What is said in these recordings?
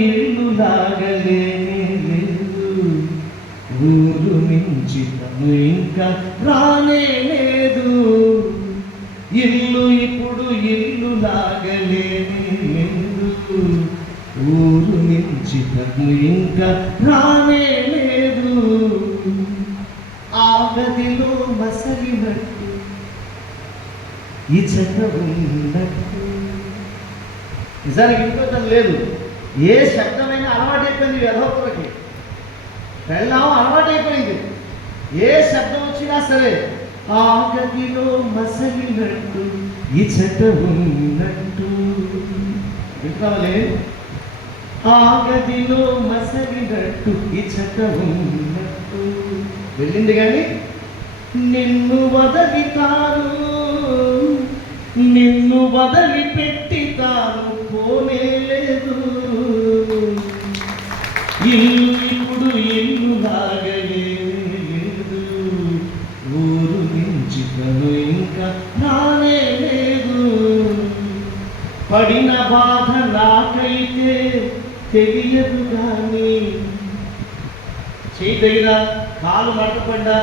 ఇల్లు దాగలేదు ఊరు నుంచి తను ఇంకా రానే లేదు ఇల్లు ఇప్పుడు ఇల్లు లాగలేనే ఊరు నుంచి తను ఇంకా రానే లేదు ఆ గదిలో ఈ ఇచ్చట ఉన్నట్టు నిజానికి ఇంట్లో లేదు. ఏ శబ్దమైనా అలవాటైపోయింది వ్యధోపురకి అలవాటు అలవాటైపోయింది. ఏ శబ్దం వచ్చినా సరే ఆ గదిలో మసలినట్టు ఇచ్చట ఉన్నట్టు. వింటామలే ఆ గదిలో మసలినట్టు ఇచ్చట ఉన్నట్టు. వెళ్ళింది కానీ నిన్ను వదలితారు నిన్ను వదలి పెట్టి ఊరు ఇంకా రానే లేదు. పడిన బాధ నాకైతే తెలియదు కానీ. చేయి తగిన కాలు మడతపడ్డా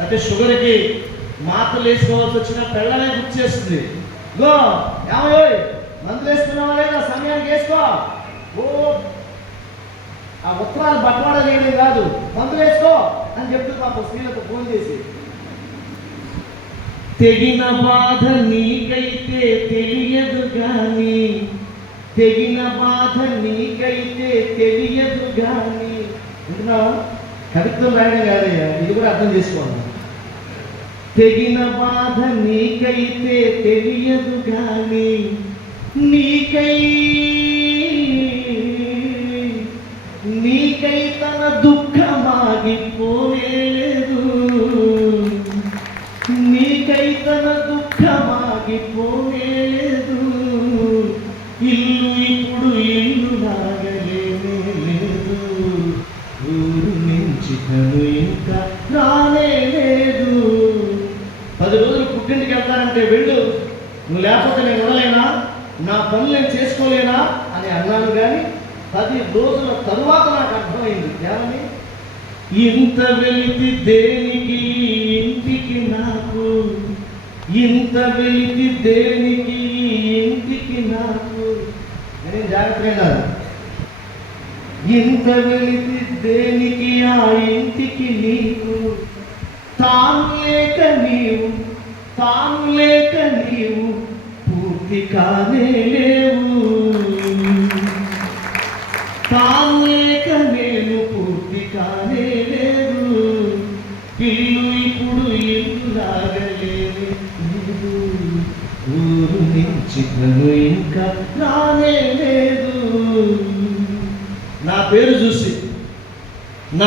అంటే షుగర్కి మాత్రలు వేసుకోవాల్సి వచ్చిన పెళ్ళనే గుర్చేస్తుంది గో ఏమయ్యో మందులు వేసుకున్నావా లేదా? సమయానికి వేసుకో. ఓ ఆ ఉత్తరాలు బట్టవాడ చేయడం కాదు. మందులు వేసుకో అని చెప్తూ పాప స్త్రీలకు ఫోన్ చేసి. తెగిన బాధ నీకైతే తెలియదు కానీ తెగిన బాధ నీకైతే తెలియదు కానీ వింటున్నావా? కవిత్వం రాయడం కాదయ్యా ఇది కూడా అర్థం చేసుకోండి. తెగిన బాధ నీకైతే తెలియదు కానీ నీకై నీకై తన దుఃఖమాగిపోయే తప్పిపోలేదు ఇల్లు ఇప్పుడు ఇల్లు లాగలేనే లేదు. ఊరు నుంచి తను ఇంకా రానే లేదు. పది రోజులు పుట్టింటికి వెళ్తానంటే వెళ్ళు. నువ్వు లేకపోతే నేను ఉండలేనా? నా పనులు నేను చేసుకోలేనా? అని అన్నాను కానీ పది రోజుల తరువాత నాకు అర్థమైంది. ఏమని? ఇంత వెళితే దేనికి? ఇంటికి నాకు ఇంత వెలితి దేనికి ఇంటికి నాకు? నేను జాగ్రత్తగా ఇంత వెలితి దేనికి ఆ ఇంటికి నీకు? తాను లేక నీవు తాను లేక నీవు పూర్తి కానే లేవు. తాను లేక నేను పూర్తి కానే లేదు పిల్లు ఇప్పుడు ఇల్లు లాగలేదు ఊరు నుంచి తను ఇంకా రానే లేదు. నా పేరు చూసి నా